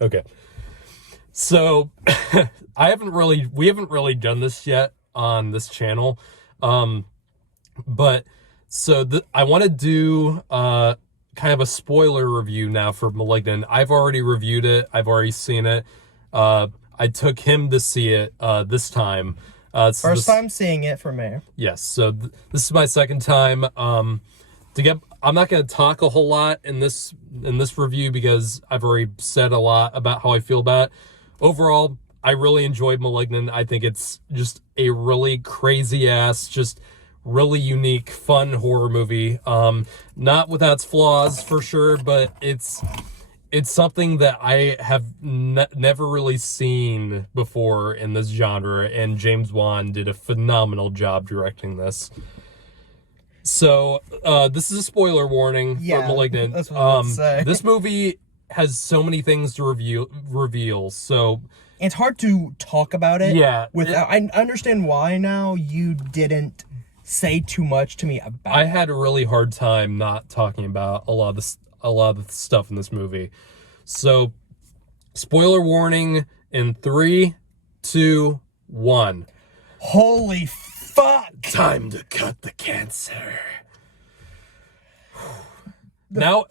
Okay. So we haven't really done this yet on this channel. But so I want to do kind of a spoiler review now for Malignant. I've already reviewed it. I've already seen it. I took him to see it this time. First time seeing it for me. Yes. So this is my second time. I'm not going to talk a whole lot in this review because I've already said a lot about how I feel about it. Overall, I really enjoyed Malignant. I think it's just a really crazy ass, just really unique, fun horror movie. Not without its flaws for sure, but it's something that I have never really seen before in this genre, and James Wan did a phenomenal job directing this. So, this is a spoiler warning for Malignant. That's what I was say. This movie has so many things to reveal, so it's hard to talk about it. Yeah. I understand why now you didn't say too much to me about I had a really hard time not talking about a lot of the stuff in this movie. So, spoiler warning in 3, 2, 1. Holy fuck! Time to cut the cancer. Now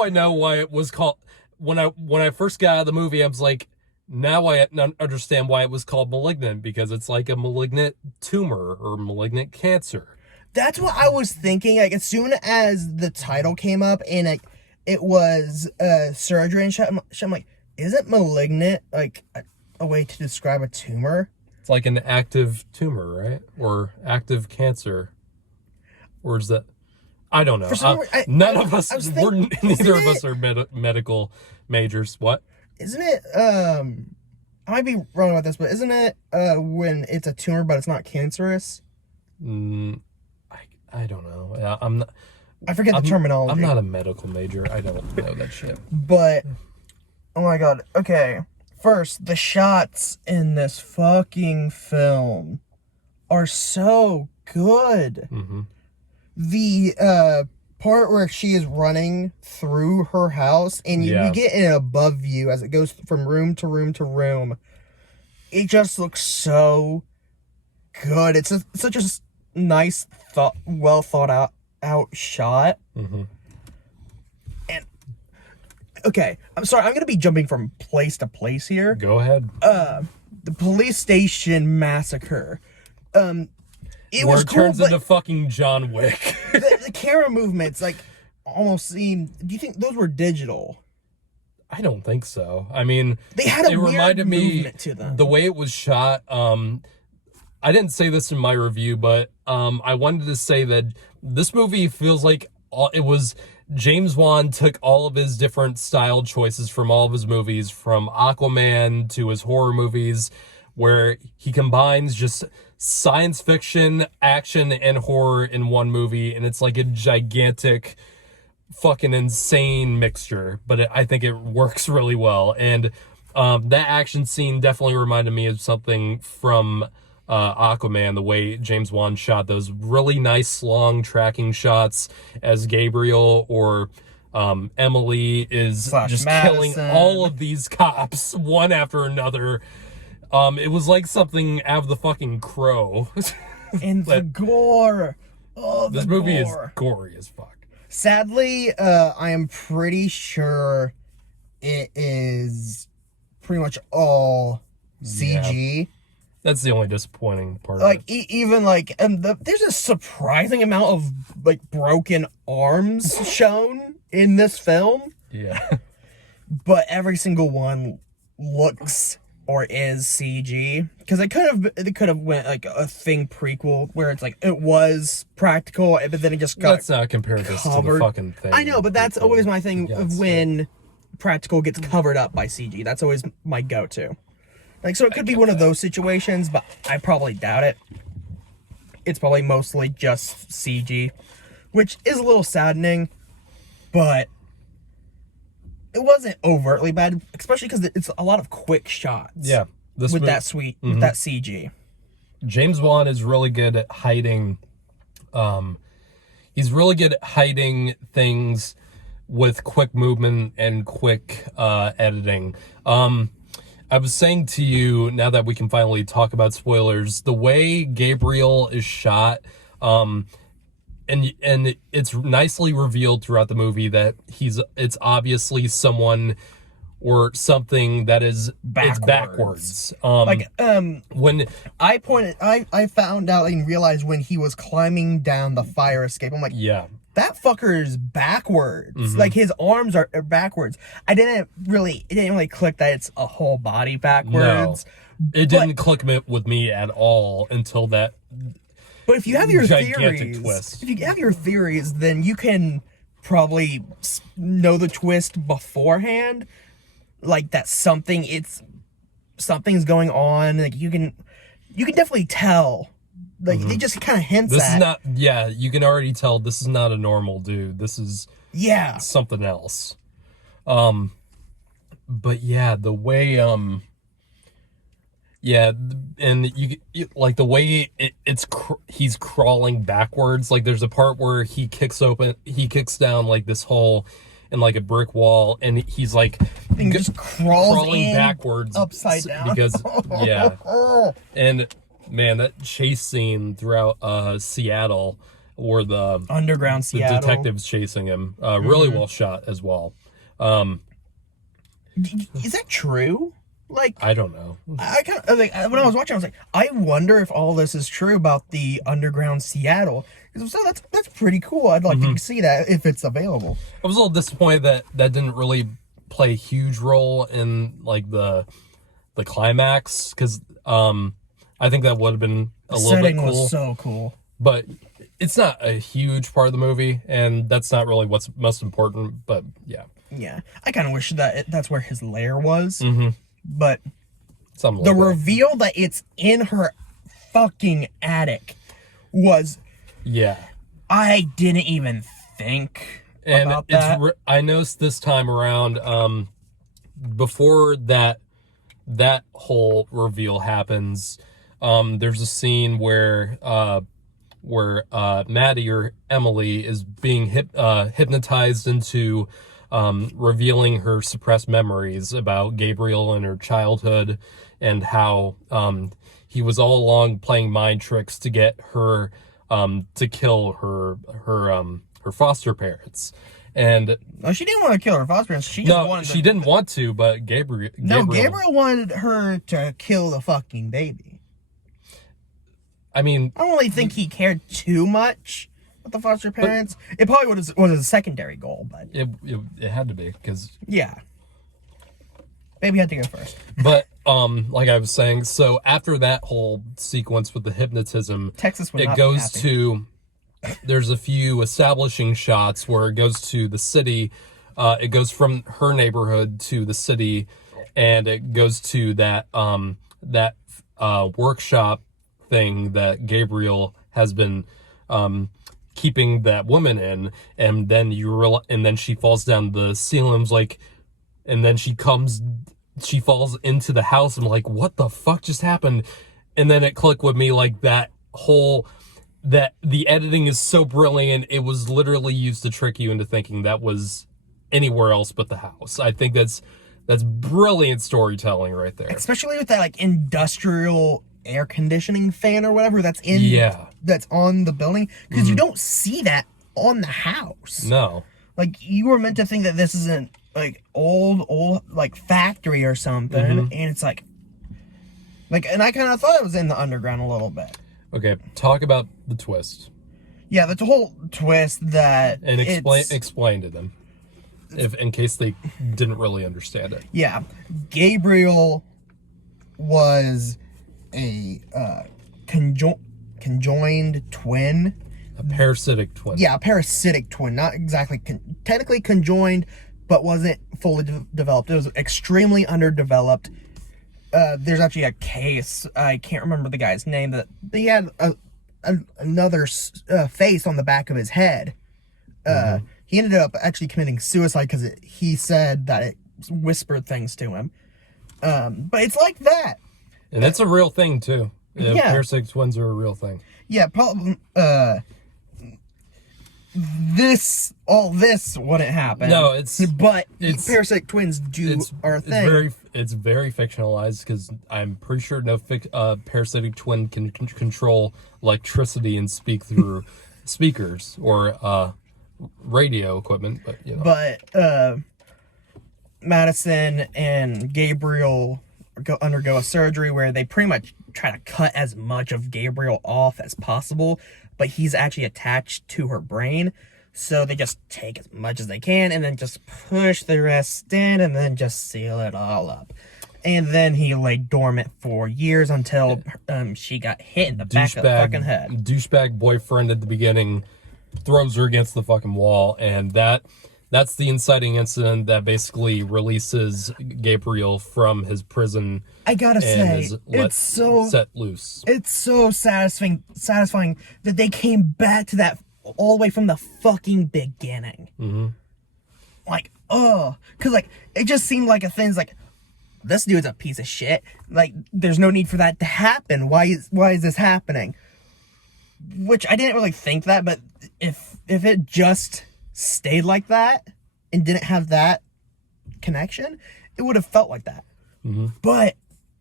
I know why it was called. When I first got out of the movie, I was like, now I understand why it was called Malignant, because it's like a malignant tumor or malignant cancer. That's what I was thinking. Like, as soon as the title came up and it was surgery and shit, I'm like, isn't malignant like a way to describe a tumor? It's like an active tumor, right? Or active cancer. Or is that? I don't know. Neither of us are medical majors. What? Isn't it, I might be wrong about this, but isn't it when it's a tumor but it's not cancerous? I don't know. I forget the terminology. I'm not a medical major. I don't know that shit. But, oh my god. Okay. First, the shots in this fucking film are so good. Mm-hmm. The part where she is running through her house and you get an above view as it goes from room to room to room. It just looks so good. It's such a nice, well thought out shot. Mm-hmm. And okay, I'm sorry, I'm gonna be jumping from place to place here. Go ahead. The police station massacre. It was cool, turns into fucking John Wick. the camera movements like almost seemed. Do you think those were digital? I don't think so. I mean, they had a weird movement to them. The way it was shot. I didn't say this in my review, but I wanted to say that this movie feels like it was James Wan took all of his different style choices from all of his movies, from Aquaman to his horror movies, where he combines just science fiction, action, and horror in one movie, and it's like a gigantic, fucking insane mixture, but I think it works really well. And that action scene definitely reminded me of something from Aquaman, the way James Wan shot those really nice long tracking shots as Gabriel or Emily is just killing all of these cops one after another. It was like something out of the fucking Crow. And the gore. Oh, this movie is gory as fuck. Sadly, I am pretty sure it is pretty much all CG. Yeah. That's the only disappointing part. Like, of it. Even like, there's a surprising amount of like broken arms shown in this film. Yeah. But every single one looks or is CG, because it could have went like a Thing prequel where it's like it was practical, but then it just got. Let's not compare this to the fucking Thing. I know, but that's always my thing of when practical gets covered up by CG. That's always my go-to. Like, so it could be one of those situations, but I probably doubt it. It's probably mostly just CG, which is a little saddening, but it wasn't overtly bad, especially because it's a lot of quick shots. Yeah. With that CG. James Wan is really good at hiding. He's really good at hiding things with quick movement and quick editing. I was saying to you, now that we can finally talk about spoilers, the way Gabriel is shot, and it's nicely revealed throughout the movie that it's obviously someone or something that is backwards. When I found out and realized when he was climbing down the fire escape, I'm like, yeah, that fucker is backwards. Like, his arms are backwards. It didn't really click that it's a whole body backwards. No, it didn't click with me at all until that. But if you have your gigantic twist, then you can probably know the twist beforehand. Like, that something's going on. Like, you can definitely tell. Like, they just kind of hints this is not, yeah, you can already tell this is not a normal dude. This is something else. But yeah, the way and you like the way he's crawling backwards. Like, there's a part where he kicks down like this hole in like a brick wall, and he's like just crawling backwards upside down because and man, that chase scene throughout Seattle, or the underground Seattle, the detectives chasing him, really well shot as well. Is that true? Like, I don't know. I kind of like, when I was watching, I was like, I wonder if all this is true about the underground Seattle. So that's pretty cool. I'd like to see that if it's available. I was a little disappointed that didn't really play a huge role in like the climax, because I think that would have been a little bit cool. The setting was so cool. But it's not a huge part of the movie, and that's not really what's most important, but yeah. Yeah. I kind of wish that's where his lair was. But something the like reveal that it's in her fucking attic was... Yeah. I didn't even think about that. I noticed this time around, before that whole reveal happens, there's a scene where Maddie, or Emily, is being hypnotized into revealing her suppressed memories about Gabriel and her childhood, and how he was all along playing mind tricks to get her to kill her foster parents. And she didn't want to kill her foster parents. She didn't want to, but Gabriel wanted her to kill the fucking baby. I mean, I don't really think he cared too much with the foster parents. It probably was a secondary goal, but it had to be, because baby had to go first. But like I was saying, so after that whole sequence with the hypnotism, Texas would it not goes be happy. to, there's a few establishing shots where it goes to the city. It goes from her neighborhood to the city, and it goes to that workshop thing that Gabriel has been keeping that woman in, and then and then she falls down the ceiling, like, and then she falls into the house. I'm like, what the fuck just happened? And then it clicked with me, like, that the editing is so brilliant. It was literally used to trick you into thinking that was anywhere else but the house. I think that's brilliant storytelling right there. Especially with that, like, industrial air conditioning fan or whatever that's on the building, because you don't see that on the house. No. Like, you were meant to think that this isn't like old like factory or something, and it's like, and I kind of thought it was in the underground a little bit. Okay, talk about the twist. Yeah, that's a whole twist that, and explain to them, in case they didn't really understand it. Yeah, Gabriel was a conjoined twin. A parasitic twin. Yeah, a parasitic twin. Not exactly technically conjoined, but wasn't fully developed. It was extremely underdeveloped. There's actually a case, I can't remember the guy's name, that he had another face on the back of his head. He ended up actually committing suicide because he said that it whispered things to him. But it's like that. And that's a real thing, too. Yeah. Parasitic twins are a real thing. Yeah, all this wouldn't happen. No, but it's parasitic twins are a thing. It's very fictionalized because I'm pretty sure no parasitic twin can control electricity and speak through speakers or radio equipment. But But Madison and Gabriel undergo a surgery where they pretty much try to cut as much of Gabriel off as possible, but he's actually attached to her brain, so they just take as much as they can and then just push the rest in and then just seal it all up. And then he lay dormant for years until she got hit in the back of the fucking head. Douchebag boyfriend at the beginning throws her against the fucking wall, and that's the inciting incident that basically releases Gabriel from his prison. I gotta say, it's so set loose. It's so satisfying that they came back to that all the way from the fucking beginning. Mm-hmm. Like, because like it just seemed like a thing's like, this dude's a piece of shit. Like, there's no need for that to happen. Why is this happening? Which I didn't really think that, but if it just stayed like that and didn't have that connection, it would have felt like that. Mm-hmm. But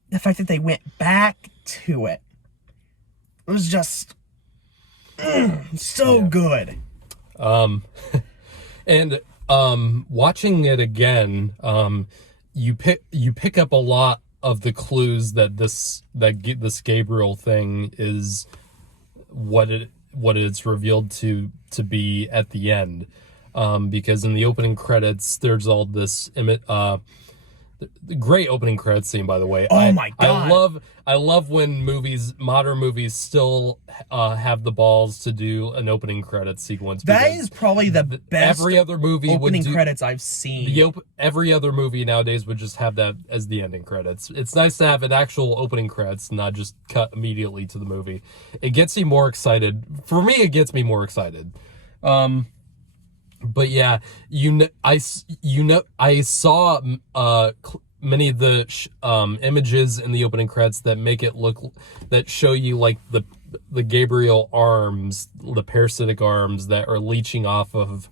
the fact that they went back to it was just so good. And watching it again, you pick up a lot of the clues that this Gabriel thing is what it's revealed to be at the end, because in the opening credits there's all this great opening credits scene, by the way. My god, I love when modern movies still have the balls to do an opening credits sequence. That is probably the best every other movie opening credits I've seen. Every other movie nowadays would just have that as the ending credits. It's nice to have an actual opening credits, not just cut immediately to the movie. It gets you more excited. For me, it gets me more excited. But yeah, I saw many of the images in the opening credits that show you like the Gabriel arms, the parasitic arms that are leeching off of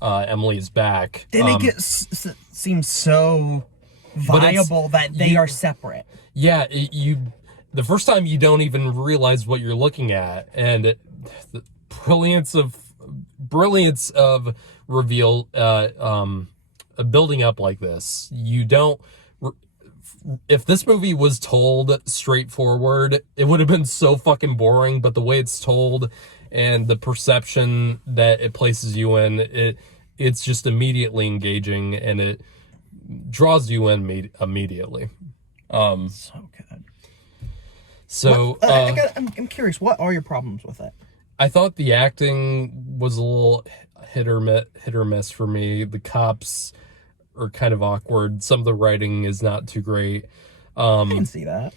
Emily's back. They make it seem so viable that they are separate. Yeah, the first time you don't even realize what you're looking at, and the brilliance of reveal building up like this. You don't. If this movie was told straightforward, it would have been so fucking boring. But the way it's told and the perception that it places you in, it's just immediately engaging, and it draws you in immediately. So good. So I'm curious. What are your problems with it? I thought the acting was a little hit or miss for me. The cops are kind of awkward. Some of the writing is not too great. I can see that.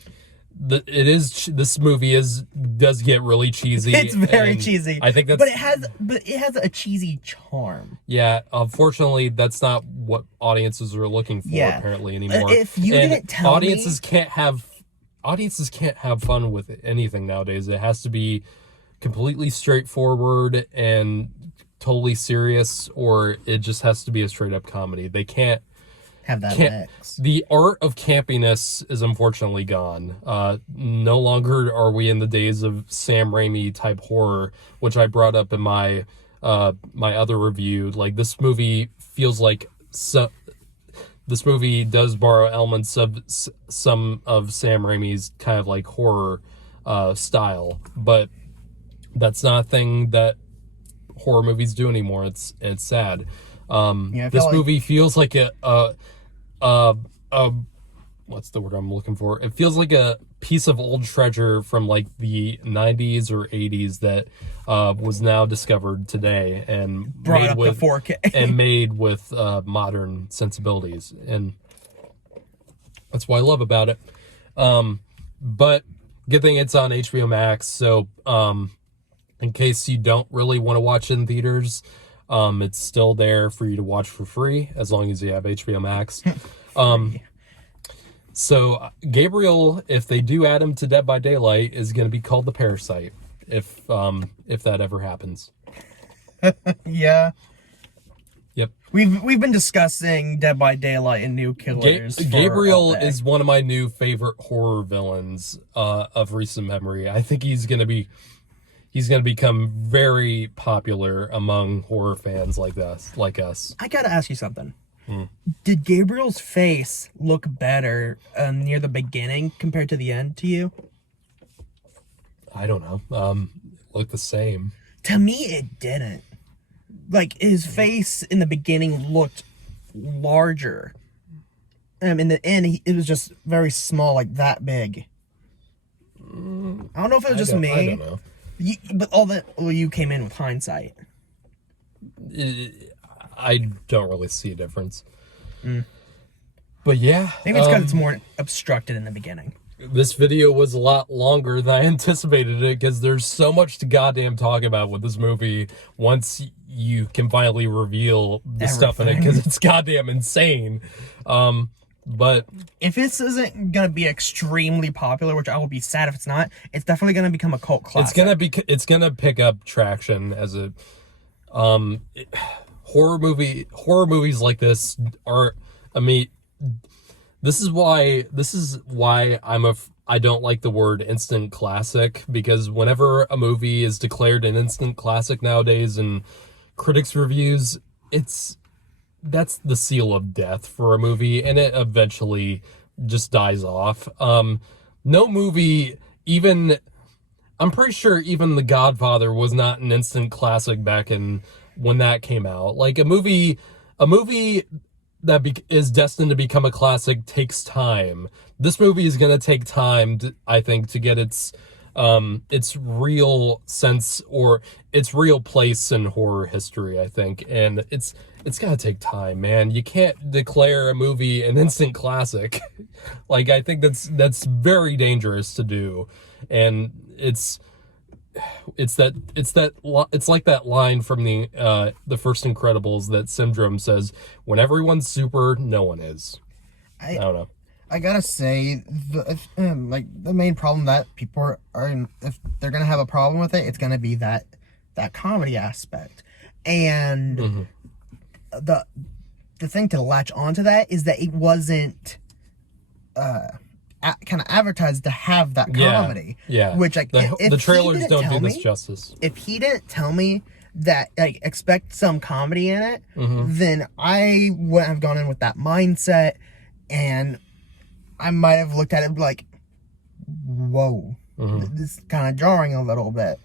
This movie does get really cheesy. It's very cheesy. I think but it has a cheesy charm. Yeah, unfortunately, that's not what audiences are looking for apparently anymore. If you didn't tell audiences can't have fun with anything nowadays. It has to be completely straightforward and totally serious, or it just has to be a straight up comedy. They can't have that mix. The art of campiness is unfortunately gone. No longer are we in the days of Sam Raimi type horror, which I brought up in my other review. Like, this movie feels like this movie does borrow elements of some of Sam Raimi's kind of like horror style, but that's not a thing that horror movies do anymore. It's sad. This movie feels like what's the word I'm looking for? It feels like a piece of old treasure from like the 90s or 80s that was now discovered today and brought up the 4K and made with modern sensibilities, and that's what I love about it. But good thing it's on HBO Max, so in case you don't really want to watch it in theaters, it's still there for you to watch for free as long as you have HBO Max. So Gabriel, if they do add him to Dead by Daylight, is going to be called the Parasite, if that ever happens. Yeah. Yep. We've been discussing Dead by Daylight and New Killers. Gabriel is one of my new favorite horror villains of recent memory. I think he's gonna become very popular among horror fans like us. I gotta ask you something. Did Gabriel's face look better near the beginning compared to the end to you? I don't know. Looked the same. To me, it didn't. Like, his face in the beginning looked larger. In the end, it was just very small, like that big. I don't know if it was just me. I don't know. You came in with hindsight. I don't really see a difference. But yeah. Maybe it's because it's more obstructed in the beginning. This video was a lot longer than I anticipated it because there's so much to goddamn talk about with this movie once you can finally reveal the stuff in it because it's goddamn insane. But if this isn't gonna be extremely popular, which I will be sad if it's not, it's definitely gonna become a cult classic. It's gonna pick up traction as a horror movies like this are, I mean, this is why I don't like the word instant classic, because whenever a movie is declared an instant classic nowadays in critics' reviews, that's the seal of death for a movie, and it eventually just dies off. No movie, I'm pretty sure even The Godfather was not an instant classic back in when that came out. Like, a movie that is destined to become a classic takes time. This movie is going to take time, I think, to get its real sense or its real place in horror history, I think. And it's got to take time, man. You can't declare a movie an instant classic. Like, I think that's very dangerous to do. And it's like that line from the first Incredibles that Syndrome says, when everyone's super, no one is. I don't know. I gotta say, the main problem that people are if they're gonna have a problem with it, it's gonna be that comedy aspect. And the thing to latch onto that is that it wasn't kind of advertised to have that comedy. Yeah. Which, like, the trailers don't do this justice. If he didn't tell me that, like, expect some comedy in it, then I wouldn't have gone in with that mindset, and I might have looked at it like, whoa, this is kind of jarring a little bit.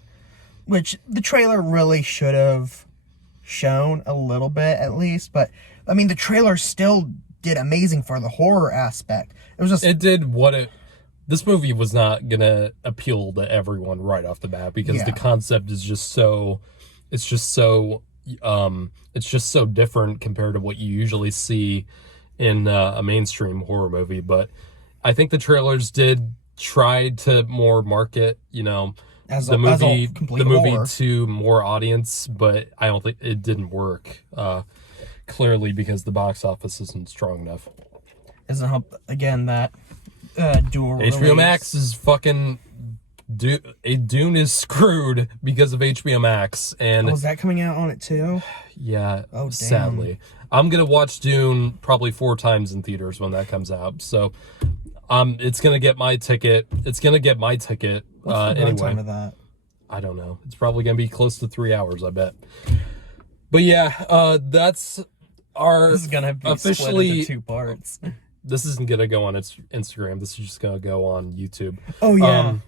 Which the trailer really should have shown a little bit, at least. But, I mean, the trailer still did amazing for the horror aspect. This movie was not gonna appeal to everyone right off the bat, because the concept is just so different compared to what you usually see in a mainstream horror movie. But I think the trailers did try to more market, the movie to more audience, but I don't think it didn't work. Clearly, because the box office isn't strong enough. Doesn't help, again, that dual release. HBO Max is fucking... Dune is screwed because of HBO Max. And is that coming out on it too? Yeah, oh, damn. Sadly. I'm going to watch Dune probably 4 times in theaters when that comes out. So, it's going to get my ticket. What's the runtime of that? I don't know. It's probably going to be close to 3 hours, I bet. But yeah, that's our... This is going to be split into 2 parts. This isn't going to go on Instagram. This is just going to go on YouTube. Oh, yeah.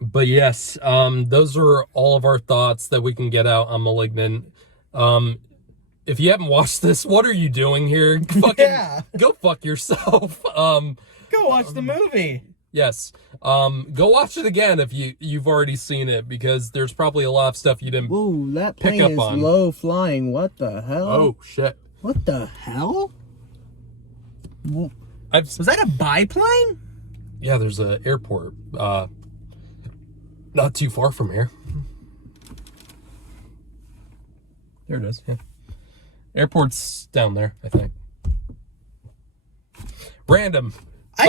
But yes, those are all of our thoughts that we can get out on Malignant. If you haven't watched this, what are you doing here? Go fuck yourself. Go watch the movie. Yes. Go watch it again if you've already seen it, because there's probably a lot of stuff you didn't Whoa, that pick plane up is on. low flying. What the hell? Oh shit. What the hell? Was that a biplane? Yeah, there's an airport not too far from here. There it is. Yeah. Airport's down there, I think. Random.